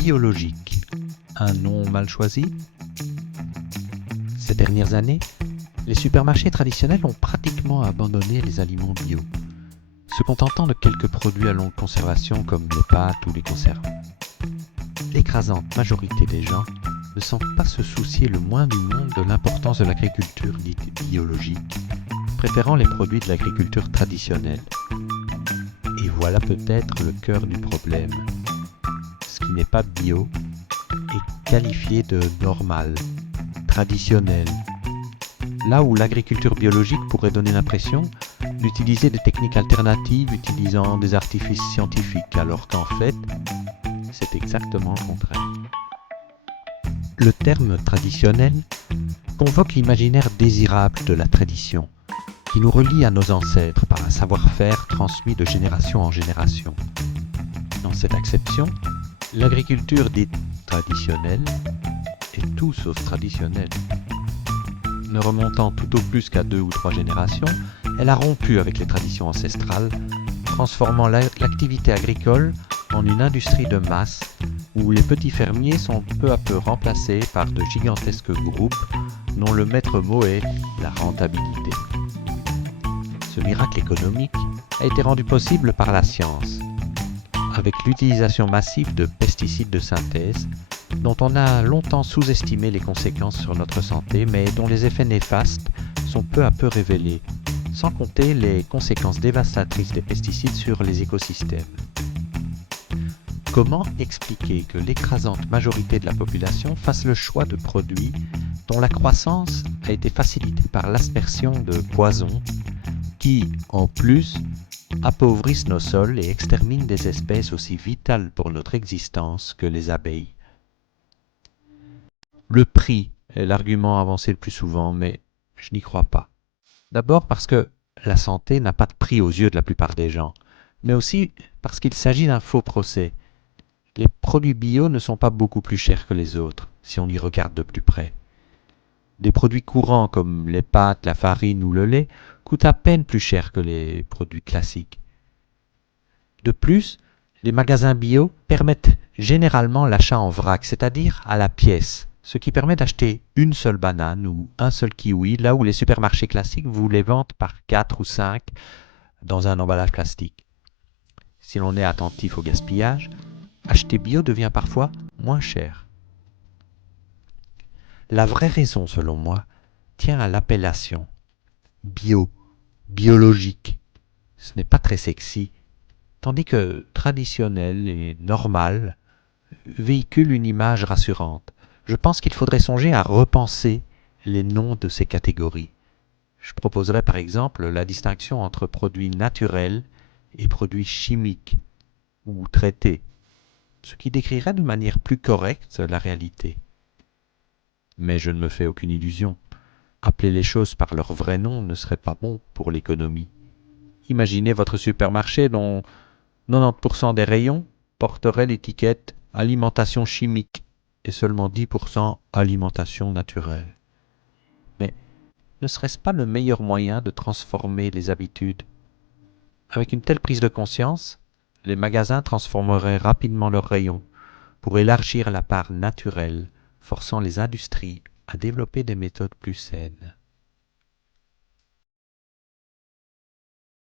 biologique, un nom mal choisi? Ces dernières années, les supermarchés traditionnels ont pratiquement abandonné les aliments bio, se contentant de quelques produits à longue conservation comme les pâtes ou les conserves. L'écrasante majorité des gens ne semble pas se soucier le moins du monde de l'importance de l'agriculture dite biologique, préférant les produits de l'agriculture traditionnelle. Et voilà peut-être le cœur du problème. Ce qui n'est pas bio est qualifié de normal, traditionnel. Là où l'agriculture biologique pourrait donner l'impression d'utiliser des techniques alternatives utilisant des artifices scientifiques, alors qu'en fait, c'est exactement le contraire. Le terme traditionnel convoque l'imaginaire désirable de la tradition, qui nous relie à nos ancêtres par un savoir-faire transmis de génération en génération. Dans cette acception, l'agriculture dite traditionnelle est tout sauf traditionnelle. Ne remontant tout au plus qu'à 2 ou 3 générations, elle a rompu avec les traditions ancestrales, transformant l'activité agricole en une industrie de masse où les petits fermiers sont peu à peu remplacés par de gigantesques groupes dont le maître mot est la rentabilité. Ce miracle économique a été rendu possible par la science, avec l'utilisation massive de pesticides de synthèse, dont on a longtemps sous-estimé les conséquences sur notre santé, mais dont les effets néfastes sont peu à peu révélés, sans compter les conséquences dévastatrices des pesticides sur les écosystèmes. Comment expliquer que l'écrasante majorité de la population fasse le choix de produits dont la croissance a été facilitée par l'aspersion de poisons qui, en plus, appauvrissent nos sols et exterminent des espèces aussi vitales pour notre existence que les abeilles? Le prix est l'argument avancé le plus souvent, mais je n'y crois pas. D'abord parce que la santé n'a pas de prix aux yeux de la plupart des gens, mais aussi parce qu'il s'agit d'un faux procès. Les produits bio ne sont pas beaucoup plus chers que les autres, si on y regarde de plus près. Des produits courants comme les pâtes, la farine ou le lait coûtent à peine plus cher que les produits classiques. De plus, les magasins bio permettent généralement l'achat en vrac, c'est-à-dire à la pièce, ce qui permet d'acheter une seule banane ou un seul kiwi, là où les supermarchés classiques vous les vendent par 4 ou 5 dans un emballage plastique. Si l'on est attentif au gaspillage, acheter bio devient parfois moins cher. La vraie raison, selon moi, tient à l'appellation bio, biologique. Ce n'est pas très sexy, tandis que traditionnel et normal véhicule une image rassurante. Je pense qu'il faudrait songer à repenser les noms de ces catégories. Je proposerais par exemple la distinction entre produits naturels et produits chimiques ou traités, ce qui décrirait de manière plus correcte la réalité. Mais je ne me fais aucune illusion. Appeler les choses par leur vrai nom ne serait pas bon pour l'économie. Imaginez votre supermarché dont 90% des rayons porteraient l'étiquette alimentation chimique et seulement 10% alimentation naturelle. Mais ne serait-ce pas le meilleur moyen de transformer les habitudes? Avec une telle prise de conscience, les magasins transformeraient rapidement leurs rayons pour élargir la part naturelle, forçant les industries à développer des méthodes plus saines.